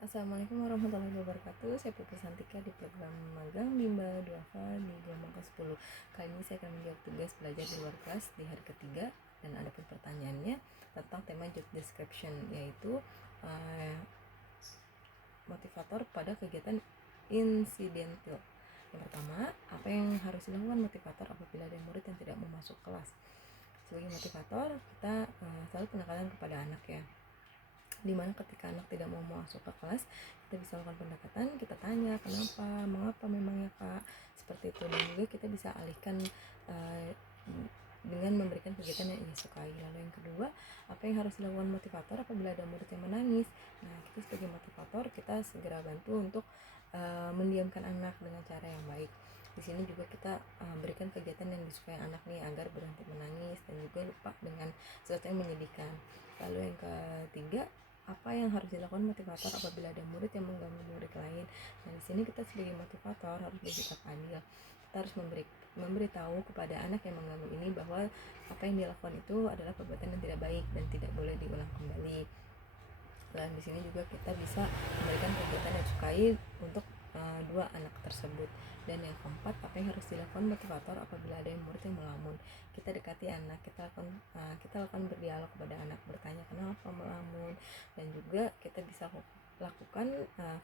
Assalamualaikum warahmatullahi wabarakatuh. Saya Putri Santika di program magang Bimba Duafa di gelombang ke-10. Kali ini saya akan menjawab tugas belajar di luar kelas di hari ketiga. Dan ada pun pertanyaannya tentang tema job description, yaitu motivator pada kegiatan insidental. Yang pertama, apa yang harus dilakukan motivator apabila ada murid yang tidak mau masuk kelas? Sebagai motivator, kita selalu penekanan kepada anak ya, dimana ketika anak tidak mau masuk ke kelas, kita bisa lakukan pendekatan, kita tanya kenapa, mengapa memangnya kak, seperti itu. Dan juga kita bisa alihkan dengan memberikan kegiatan yang ia sukai. Lalu yang kedua, apa yang harus dilakukan motivator apabila ada murid yang menangis? Nah, kita sebagai motivator, kita segera bantu untuk mendiamkan anak dengan cara yang baik. Di sini juga kita berikan kegiatan yang disukai anak nih agar berhenti menangis dan juga lupa dengan sesuatu yang menyedihkan. Lalu yang ketiga, apa yang harus dilakukan motivator apabila ada murid yang mengganggu murid lain? Nah, di sini kita sebagai motivator harus bersikap adil. Kita harus memberitahu kepada anak yang mengganggu ini bahwa apa yang dilakukan itu adalah perbuatan yang tidak baik dan tidak boleh diulang kembali. Dan di sini juga kita bisa memberikan kegiatan yang disukai untuk dua anak tersebut. Dan yang keempat, apa yang harus dilakukan motivator apabila ada yang murid yang melamun? Kita dekati anak, kita lakukan berdialog kepada anak, bertanya kenapa melamun, dan juga kita bisa lakukan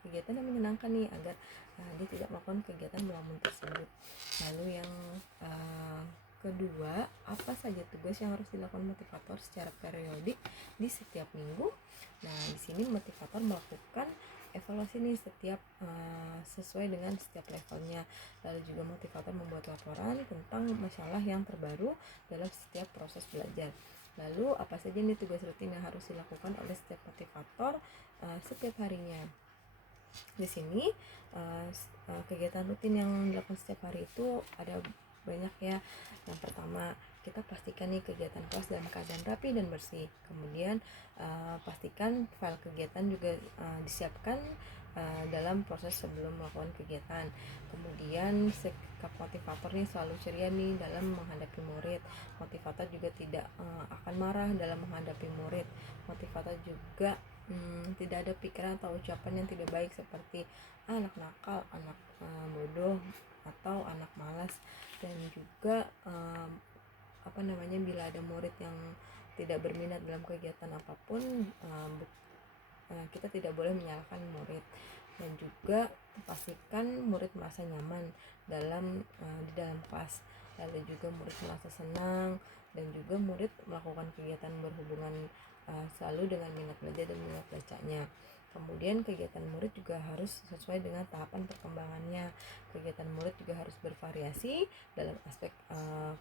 kegiatan yang menyenangkan nih agar dia tidak melakukan kegiatan melamun tersebut. Lalu yang kedua, apa saja tugas yang harus dilakukan motivator secara periodik di setiap minggu? Nah, di sini motivator melakukan evaluasi nih setiap sesuai dengan setiap levelnya. Lalu juga motivator membuat laporan tentang masalah yang terbaru dalam setiap proses belajar. Lalu apa saja nih tugas rutin yang harus dilakukan oleh setiap motivator setiap harinya? Di sini kegiatan rutin yang dilakukan setiap hari itu ada banyak ya. Yang pertama, kita pastikan nih kegiatan kelas dalam keadaan rapi dan bersih. Kemudian pastikan file kegiatan juga disiapkan dalam proses sebelum melakukan kegiatan. Kemudian sikap motivator nih selalu ceria nih dalam menghadapi murid. Motivator juga tidak akan marah dalam menghadapi murid. Motivator juga tidak ada pikiran atau ucapan yang tidak baik seperti anak nakal, anak bodoh, atau anak malas. Dan juga bila ada murid yang tidak berminat dalam kegiatan apapun, kita tidak boleh menyalahkan murid. Dan juga pastikan murid merasa nyaman di dalam kelas. Lalu juga murid merasa senang, dan juga murid melakukan kegiatan berhubungan selalu dengan minat belajar dan minat bacanya. Kemudian kegiatan murid juga harus sesuai dengan tahapan perkembangannya. Kegiatan murid juga harus bervariasi dalam aspek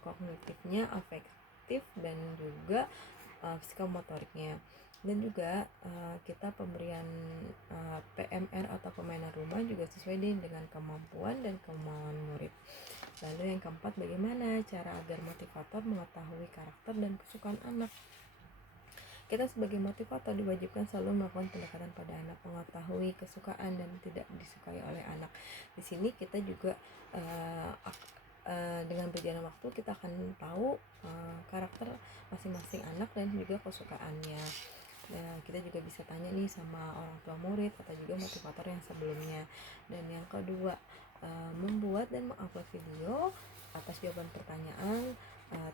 kognitifnya, afektif, dan juga psikomotoriknya. Dan juga kita pemberian PMR atau permainan rumah juga sesuai dengan kemampuan dan kemauan murid. Lalu yang keempat, bagaimana cara agar motivator mengetahui karakter dan kesukaan anak? Kita sebagai motivator diwajibkan selalu melakukan pendekatan pada anak, mengetahui kesukaan dan tidak disukai oleh anak. Di sini kita juga dengan berjalan waktu kita akan tahu karakter masing-masing anak dan juga kesukaannya. Nah, kita juga bisa tanya nih sama orang tua murid atau juga motivator yang sebelumnya. Dan yang kedua, membuat dan mengupload video atas jawaban pertanyaan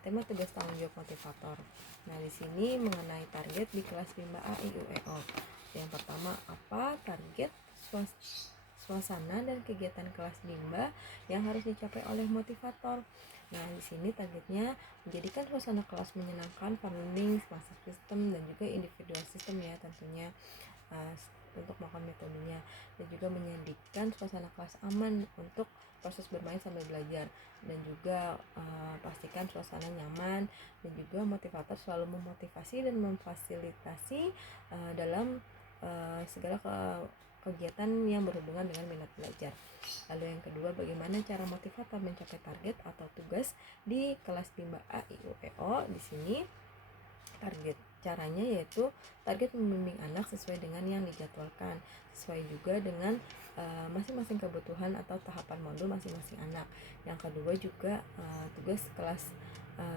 tema tugas tanggung jawab motivator. Nah, di sini mengenai target di kelas Bimba A, I, U, E, O. Yang pertama, apa target suasana dan kegiatan kelas Bimba yang harus dicapai oleh motivator? Nah, di sini targetnya menjadikan suasana kelas menyenangkan, fun learning, master system, dan juga individual system ya tentunya untuk melakukan metodenya. Dan juga menjadikan suasana kelas aman untuk proses bermain sambil belajar. Dan juga pastikan suasana nyaman, dan juga motivator selalu memotivasi dan memfasilitasi dalam segala kegiatan yang berhubungan dengan minat belajar. Lalu yang kedua, bagaimana cara motivator mencapai target atau tugas di kelas Bimba A, I, U, E, O? Di sini caranya yaitu target membimbing anak sesuai dengan yang dijadwalkan, sesuai juga dengan masing-masing kebutuhan atau tahapan modul masing-masing anak. Yang kedua juga tugas kelas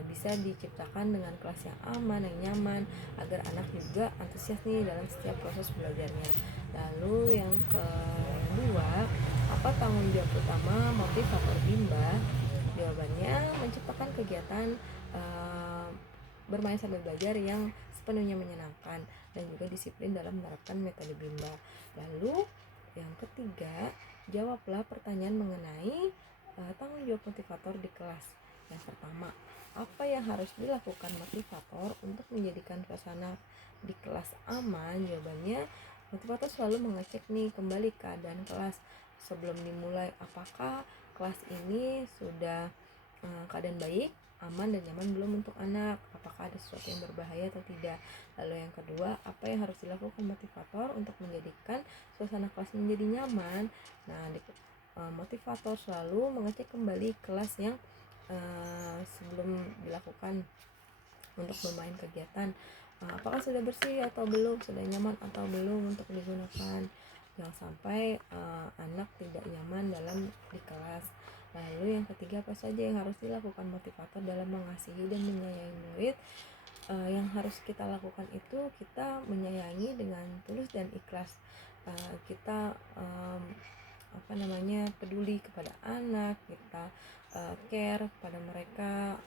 bisa diciptakan dengan kelas yang aman, yang nyaman, agar anak juga antusias nih dalam setiap proses belajarnya. Lalu Yang kedua, apa tanggung jawab utama motivator Bimba? Jawabannya menciptakan kegiatan uh, bermain sambil belajar yang sepenuhnya menyenangkan dan juga disiplin dalam menerapkan metode Bimba. Lalu yang ketiga, jawablah pertanyaan mengenai tanggung jawab motivator di kelas. Yang pertama, apa yang harus dilakukan motivator untuk menjadikan suasana di kelas aman? Jawabannya, motivator selalu mengecek nih kembali keadaan kelas sebelum dimulai, apakah kelas ini sudah keadaan baik, aman dan nyaman belum untuk anak, apakah ada sesuatu yang berbahaya atau tidak. Lalu yang kedua, apa yang harus dilakukan motivator untuk menjadikan suasana kelas menjadi nyaman? Nah, motivator selalu mengecek kembali kelas yang sebelum dilakukan untuk bermain kegiatan, apakah sudah bersih atau belum, sudah nyaman atau belum untuk digunakan. Jangan sampai anak tidak nyaman dalam di kelas. Lalu yang ketiga, apa saja yang harus dilakukan motivator dalam mengasihi dan menyayangi murid? Yang harus kita lakukan itu kita menyayangi dengan tulus dan ikhlas. Kita peduli kepada anak, kita care kepada mereka.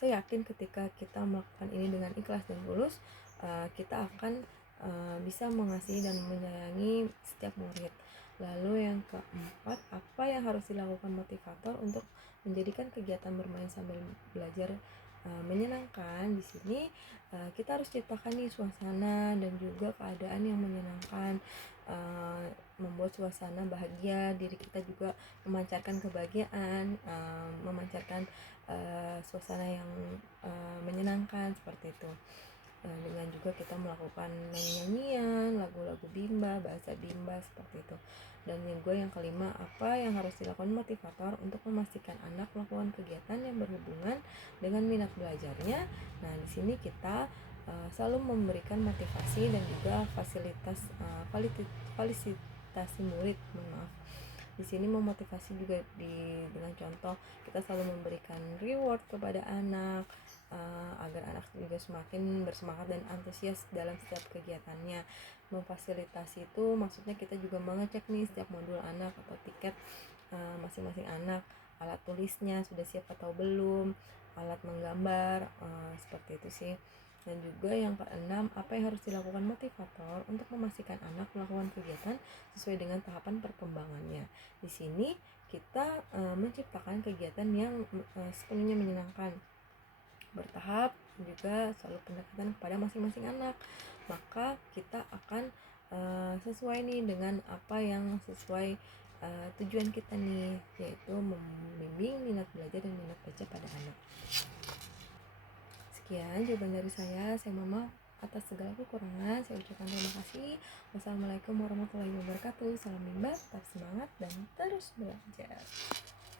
Saya yakin ketika kita melakukan ini dengan ikhlas dan tulus, kita akan bisa mengasihi dan menyayangi setiap murid. Lalu yang keempat, apa yang harus dilakukan motivator untuk menjadikan kegiatan bermain sambil belajar menyenangkan? Di sini kita harus ciptakan nih suasana dan juga keadaan yang menyenangkan, membuat suasana bahagia, diri kita juga memancarkan kebahagiaan, memancarkan suasana yang menyenangkan seperti itu. Dengan juga kita melakukan nyanyian, lagu-lagu Bimba, bahasa Bimba seperti itu. Dan yang kelima, apa yang harus dilakukan motivator untuk memastikan anak melakukan kegiatan yang berhubungan dengan minat belajarnya? Nah, di sini kita selalu memberikan motivasi dan juga fasilitasi murid. Di sini memotivasi juga dengan contoh kita selalu memberikan reward kepada anak, agar anak juga semakin bersemangat dan antusias dalam setiap kegiatannya. Memfasilitasi itu maksudnya kita juga mengecek nih setiap modul anak atau tiket masing-masing anak, alat tulisnya sudah siap atau belum, alat menggambar, seperti itu sih. Dan juga yang keenam, apa yang harus dilakukan motivator untuk memastikan anak melakukan kegiatan sesuai dengan tahapan perkembangannya. Di sini kita menciptakan kegiatan yang sepenuhnya menyenangkan, bertahap, juga selalu pendekatan kepada masing-masing anak. Maka kita akan sesuai nih dengan apa yang sesuai tujuan kita nih, yaitu membimbing minat belajar dan minat baca pada anak. Sekian jawaban dari saya mohon maaf atas segala kekurangan. Saya ucapkan terima kasih. Wassalamualaikum warahmatullahi wabarakatuh. Salam Bimba, tetap semangat dan terus belajar.